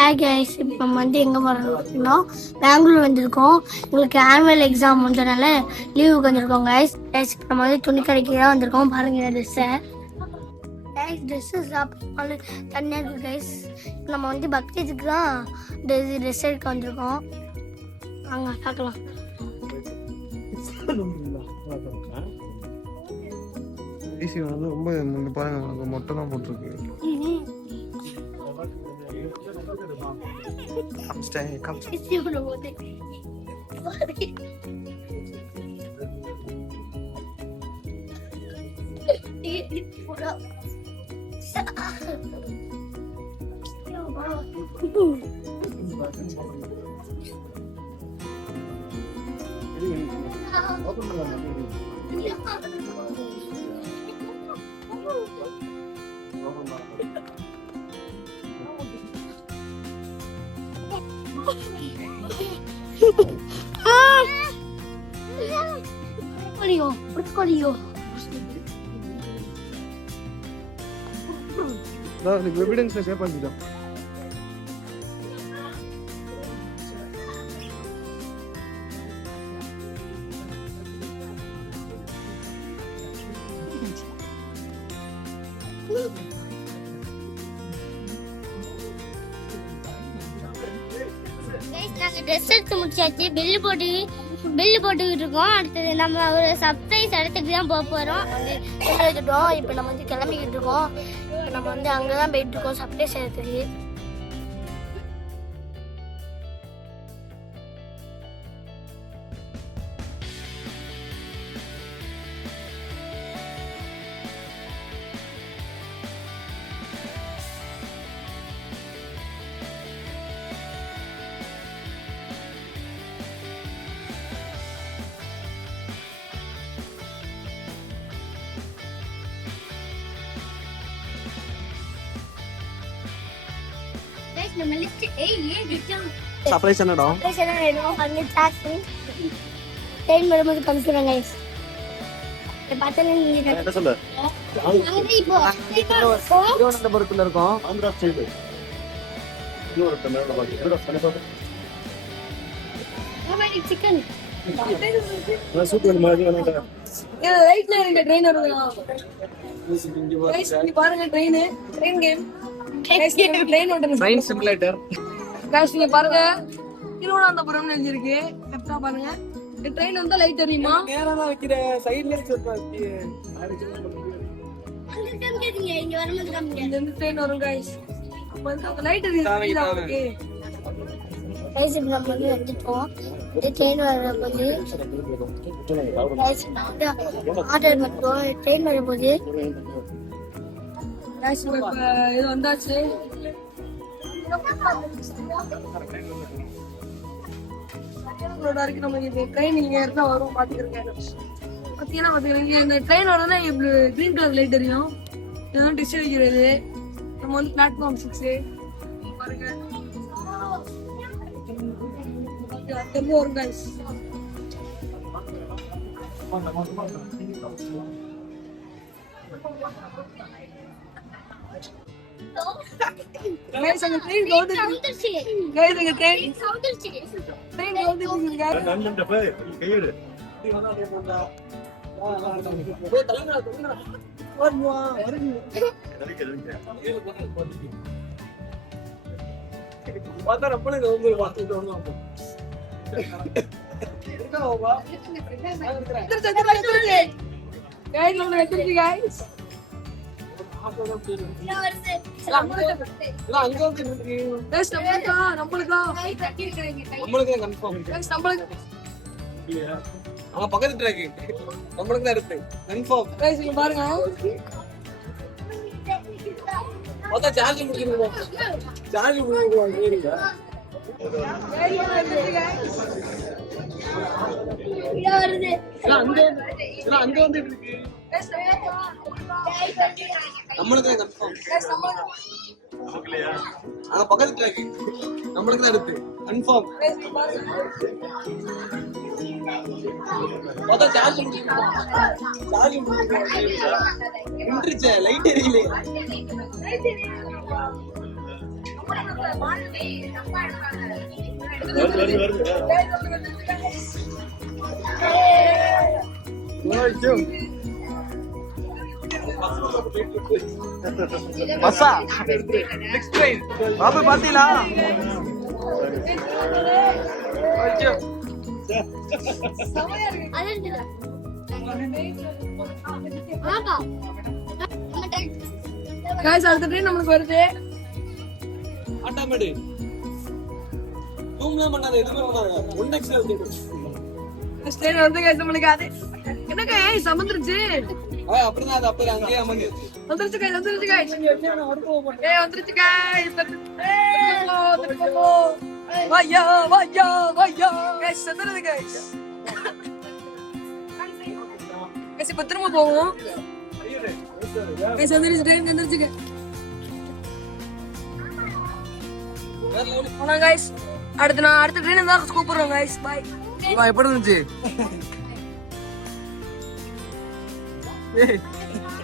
Hi guys, இப்போ நம்ம வந்து எங்கே போகிறோம்னா பெங்களூர் வந்திருக்கோம். உங்களுக்கு ஆனுவல் எக்ஸாம் முடிஞ்சதுனால லீவுக்கு வந்திருக்கோம் கைஸ். இப்போ நம்ம வந்து துணி கடைக்கு தான் வந்திருக்கோம். பாருங்க ட்ரெஸ்ஸை ட்ரெஸ்ஸு சாப்பிட்டு தனியாக இருக்குது கைஸ். இப்போ நம்ம வந்து பக்ரீத்துக்கு தான் ட்ரெஸ் எடுக்க வந்திருக்கோம். வாங்க பார்க்கலாம். ரொம்ப பாருங்க மொட்டை தான் போட்டிருக்கு. எவிடன்ஸ்ல சேவ் பண்ணிட்டோம். நாங்கள் ட்ரெஸ் எடுத்து முடிச்சாச்சு. பில்லு போட்டுக்கிட்டு இருக்கோம். அடுத்தது நம்ம ஒரு சர்ப்ரைஸ் இடத்துக்கு தான் போக போகிறோம். வந்து எடுத்துட்டோம். இப்போ நம்ம வந்து கிளம்பிக்கிட்டு இருக்கோம். இப்போ நம்ம வந்து அங்கே தான் போயிட்டு இருக்கோம் சர்ப்ரைஸ் இடத்துக்கு. சர்ப்ரைஸ் என்னடா? சர்ப்ரைஸ் என்ன வேணும்? அங்க சாக்ஸ் ட்ரெயின் வரும்போது காமிக்கிறேன் गाइस. பார்த்தல நீங்க என்ன சொல்ல? அங்க இப்போ திருவனந்தபுரத்துல இருக்கோம். ஆந்திரா ஸ்டேட். இது ஒரு தமிழ்ல பாருங்க. என்னடா சனபாடு? ஆமாடி சிக்கன். நான் சூப்பர் மாதிரி வந்தேன். இது ரைட்ல இருக்க ட்ரெயின் வருதுடா. गाइस நீ பாருங்க ட்ரெயின் கேம். ட்ரெயின் ஓடுது. Train simulator. गाइस நீங்க பாருங்க திருவனந்தபுரம்னு எழுதிருக்கு. கரெக்ட்டா பாருங்க. இந்த ட்ரெயின் வந்தா லைட் தெரியுமா? நேரா தான் வைக்கிற சைடுல இருக்கு. அங்க காமிக்கிறீங்க. இங்க வரும்போது காமிங்க. இந்த ட்ரெயின் வரும் गाइस. அப்ப அந்த லைட் தெரியுதா உங்களுக்கு? गाइस நம்ம வந்து வந்துட்டோம். இந்த ட்ரெயின் வரும்போது गाइस ஆர்டர் மட்டும் ட்ரெயின் வரும்போது गाइस இப்ப இது வந்தாச்சு. வரைக்கும் நம்ம இந்த ட்ரெயின் இங்க இருந்தா வரும் பாத்துக்கிறேன். பாத்தீங்கன்னா இந்த ட்ரெயின் வரதுனா கிரீன் கலர் லைட் தெரியும். இதுதான் டிஷ் வைக்கிறது. நம்ம வந்து பிளாட்ஃபார்ம் 6 பாருங்க. அங்க வரும் गाइस. गाइस அங்க ட்ரெயின் வந்துருச்சு. गाइस அங்க ட்ரெயின் வந்துருச்சு. ட்ரெயின் வந்துருச்சு गाइस. நன்னண்ட போய் கையெடு. ஓ தலங்கடா. வரணுமா? பாத்தா ரப்பளே வந்து வாத்துட்டு வந்தோம். இருக்கோவா? गाइस நம்ம எடுத்துச்சு गाइस. பக்கத்து ட்ராக் நம்மளுக்கு தான் இருக்கு கன்ஃபார்ம் பாருங்க. பார்த்தா சார்ஜ் முடிச்சிருக்கோம். சார்ஜ் முடிச்சிருக்கோம். அங்க வந்து இருக்கு. நம்மளுக்கு தான் கன்ஃபார்ம். அங்க பக்கத்து ட்ராக் நம்மளுக்கு தான் இருக்கு கன்ஃபார்ம். பார்த்தா சார்ஜ் முடிச்சிருக்கோம். லைட் எரியல. பஸ்ஸா நெக்ஸ்ட் ட்ரெயின் பாபு பாத்தீங்களா गाइस அடுத்த ட்ரெயின் நமக்கு வருது ஆட்டாமேடு ரூம்ல பண்ணாத எதுவுமே பண்ணாத ஒன் எக்ஸ்ல ட்ரெயின் வந்து गाइस நம்மளுக்கு அது என்ன गाइस சமந்துருச்சு அப்படிதான் அது அப்படியே அங்கேயே அமர்ந்து வந்துருச்சு गाइस வந்துருச்சு गाइस வந்துருச்சு गाइस வாயா வாயா வாயா गाइस வந்துருது गाइस गाइस இப்ப திரும்ப போவோம் गाइस வந்துருச்சு ட்ரெயின் வந்துருச்சு போனா गाइस அடுத்த ட்ரெயின் தான் கூப்பிடுறோம் गाइस பை எப்படி இருந்துச்சு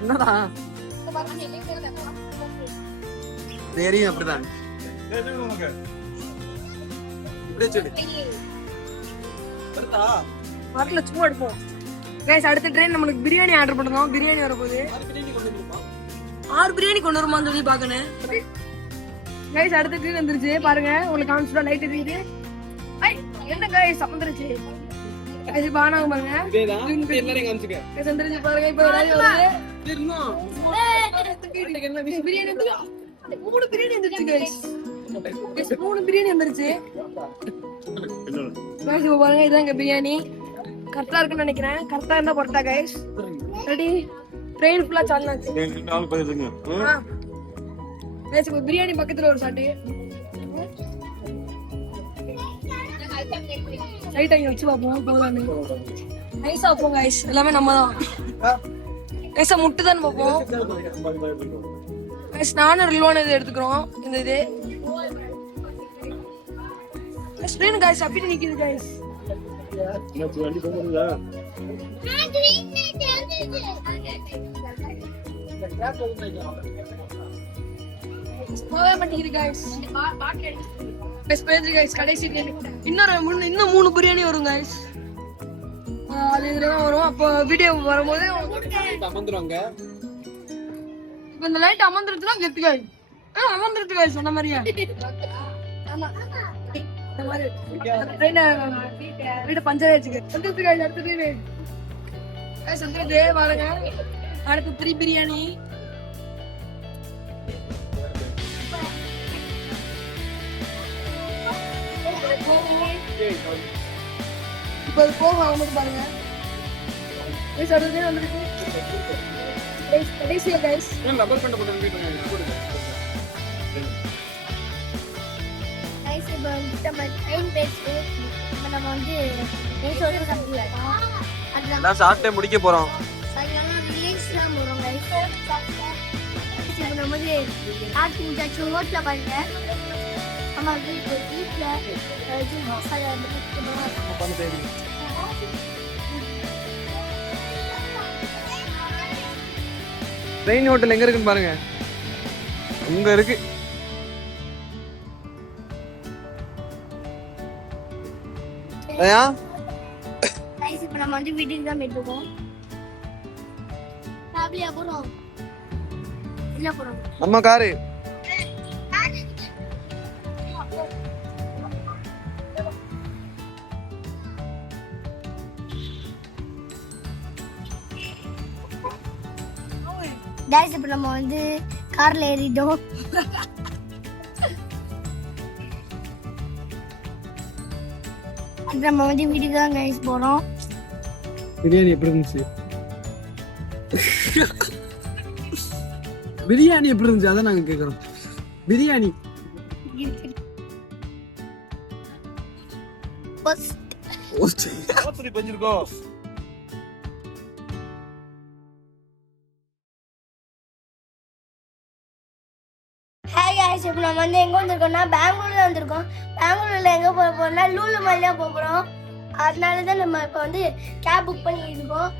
என்னடா தெரியும் அப்படிதான் இப்படியே சொல்லு வரல சும்மா எடுப்போம் गाइस அடுத்த ட்ரெயின் நமக்கு பிரியாணி ஆர்டர் பண்ணோம் பிரியாணி வர போகுது 6 பிரியாணி கொண்டு வருமான்னு சொல்லி பாக்கணும் गाइस அடுத்த ட்ரெயின் வந்துருச்சு பாருங்க உங்களுக்கு காமிச்சுடா லைட் எரியுது ஐ என்ன गाइस சமந்துருச்சு அது பானாங்க பாருங்க இதேதான் எல்லாரையும் காமிச்சுக்க गाइस வந்துருச்சு பாருங்க இப்போ வருது தெரியுமா பிரியாணி வந்து 3 பிரியாணி வந்துருச்சு गाइस 3 பிரியாணி வந்துருச்சு गाइस இப்போ பாருங்க இதாங்க பிரியாணி கரெக்டா இருக்குன்னு நினைக்கிறேன் கரெக்டா இருந்தா போறதா गाइस ரெடி ட்ரெயின் ஃபுல்லா சால்னாச்சு நாலு பேர் இருங்க गाइस இப்போ பிரியாணி பக்கத்துல ஒரு சாட்டு ரைட் அங்க வச்சு பாப்போம் போலான்னு நைஸா பாப்போம் गाइस எல்லாமே நம்ம தான் गाइस முட்டை தான் பாப்போம் गाइस நானும் ரில்வான இது எடுத்துக்கிறோம் இந்த இது ஸ்கிரீன் गाइस அப்படி நிக்குது गाइस வண்டி போகுதா போவே மாட்டேங்குது गाइस பேஜ் गाइस கடைசி இன்னும் 3 பிரியாணி வரும் गाइस அது இதெல்லாம் வரும் அப்போ வீடியோ வரும்போது அமர்ந்துருவாங்க இப்ப இந்த லைட் அமர்ந்துருச்சுனா கெத்து गाइस அமர்ந்துருச்சு गाइस சொன்ன மாதிரியா ஆமா இந்த மாதிரி ட்ரெயின் வீடு பஞ்சர் ஆயிடுச்சு வந்துருச்சு गाइस அடுத்த ட்ரெயின் गाइस வந்துருச்சு பாருங்க அடுத்து 3 பிரியாணி இப்போ போக ஆகும்போது பாருங்க गाइस அடுத்த ட்ரெயின் வந்துருச்சு கடைசியா गाइस லப்பர் பண்ண போட்டு கைஸ் இப்போ வந்து நம்ம ட்ரெயின் பேஸ்ட்டு இப்போ நம்ம வந்து நெய்ஸோட சாப்பிடுவோம் அது நம்ம எல்லாம் சாப்பிட்டே முடிக்க போறோம் சாயங்காலம் ரிலீஸ்லாம் போகிறோம் கைஸ் இப்போ நம்ம வந்து ஆர்ட் முடிச்சாச்சு ஹோட்டலில் பாருங்க நம்ம வீட்டில் மசாலா ட்ரெயின் ஹோட்டல் எங்க இருக்குன்னு பாருங்க அங்க இருக்கு ஐயா கைஸ் இப்போ நம்ம வந்து வீட்டுக்கு தான் போயிட்டுருக்கோம் ஃபேமிலியாக போகிறோம் இல்லை போகிறோம் நம்ம காரு கைஸ் இப்போ நம்ம வந்து கார்ல ஏறிட்டோம் நம்ம வந்து வீட்டுக்கு தான் கைஸ் போறோம் பிரியாணி எப்படி இருந்துச்சு பிரியாணி எப்படி இருந்துச்சு அதான் நாங்க கேக்குறோம் பிரியாணி பஞ்சிருக்கோம் ஹாய் கைஸ் இப்போ நம்ம வந்து எங்கே வந்திருக்கோம்னா பெங்களூர்ல வந்திருக்கோம் பெங்களூர்ல எங்கே போக போறோம்னா லூலு மால் தான் போக போகிறோம் அதனால தான் நம்ம இப்போ வந்து கேப் புக் பண்ணிட்டு இருக்கோம்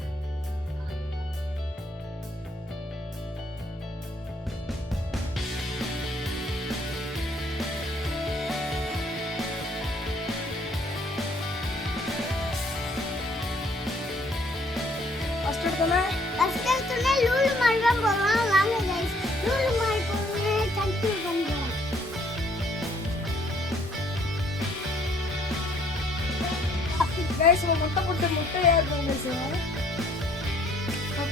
போட்ட முட்டையா இருக்காங்க சார்.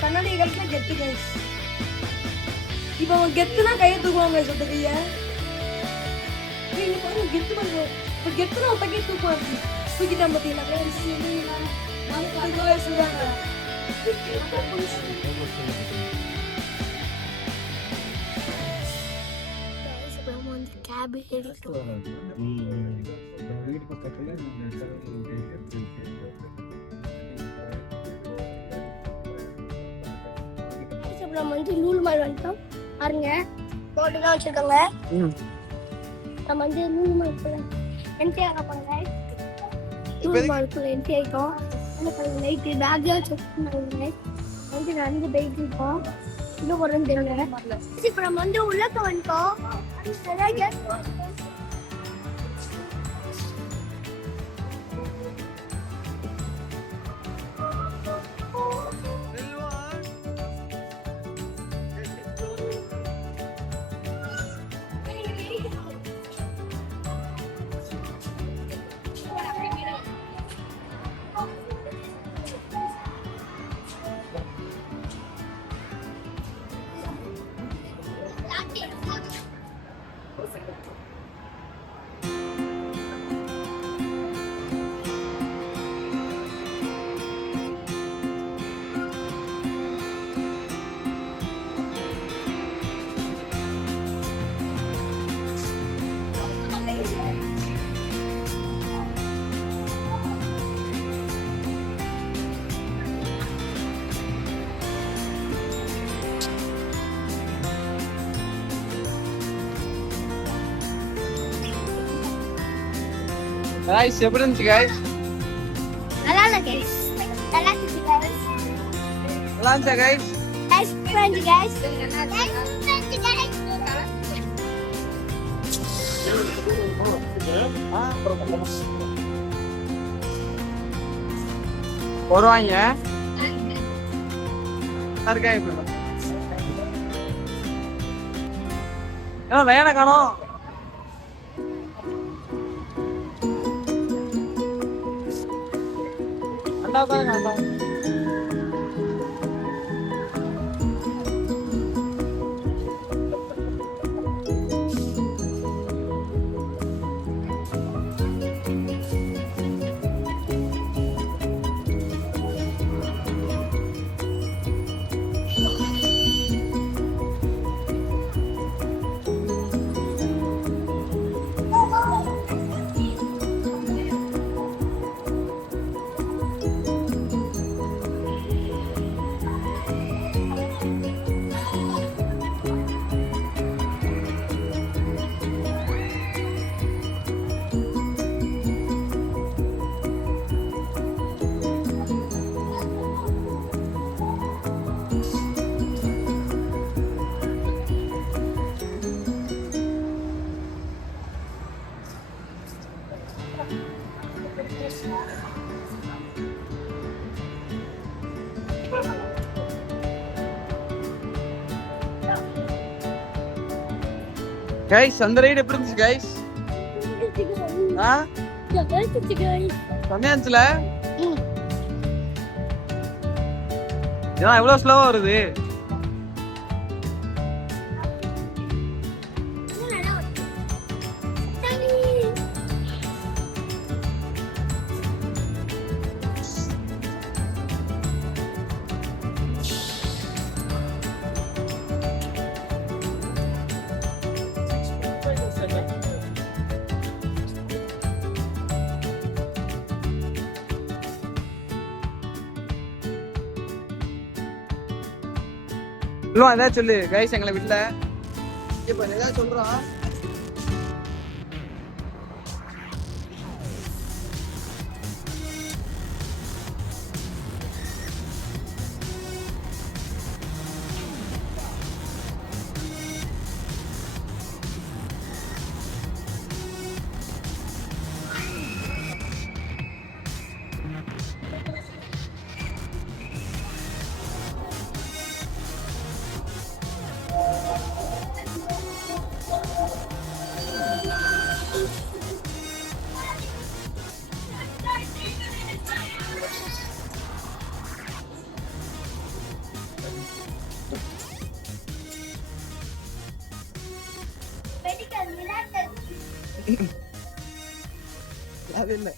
கண்ணாடி கழிச்சு கெத்து கைஸ். இப்போ அவன் கெத்துனா கையை தூக்குவாங்க சொட்ட கைய. நீங்க பாருங்க கெத்து பண்ணுங்க. இப்போ கெத்துனா அவன் கையை தூக்குவாங்க. தூக்கிட்டா பார்த்தீங்களா கைஸ்? நாளைக்கு கைஸ் சொல்றாங்க. அப்புறம் வந்து கேப் ஏறிட்டோம். வீடு பக்கத்துல நம்ம வந்து லூல் மால் வந்துட்டோம். பாருங்க போட்டுலாம் வச்சிருக்காங்க. நம்ம வந்து லூல் மால்குள்ள என்ட்ரி ஆக போறோம். லூல் மால்குள்ள என்ட்ரி ஆயிட்டோம். என்ன பண்ணுங்க லைட் பேக்லாம் செக் பண்ணுங்க. வந்து ரெண்டு பைக் இருக்கும். இன்னும் ஒரு ரெண்டு தெரியல. இப்போ நம்ம வந்து உள்ளக்க வந்துட்டோம். சரியா guys எப்படி இருந்துச்சு guys? நல்லா இல்ல guys. நல்லா இருந்துச்சு guys. நல்லா இருந்துச்சா guys? Guys, friends guys. Friends guys. வருவாங்க இருக்காங்க இப்போ. ஏன் லைனை காணோம்? அண்ணா தான் காணோம். கைஸ் அந்த ரைடு எப்படி இருந்துச்சு கைஸ்? செம்மையா இருந்துச்சுல? ஏன் இவ்வளவு ஸ்லோவா வருது? ஏதாவது சொல்லு கைஸ் எங்களை வீட்டுல இப்ப ஏதாவது சொல்றோம். அது இல்ல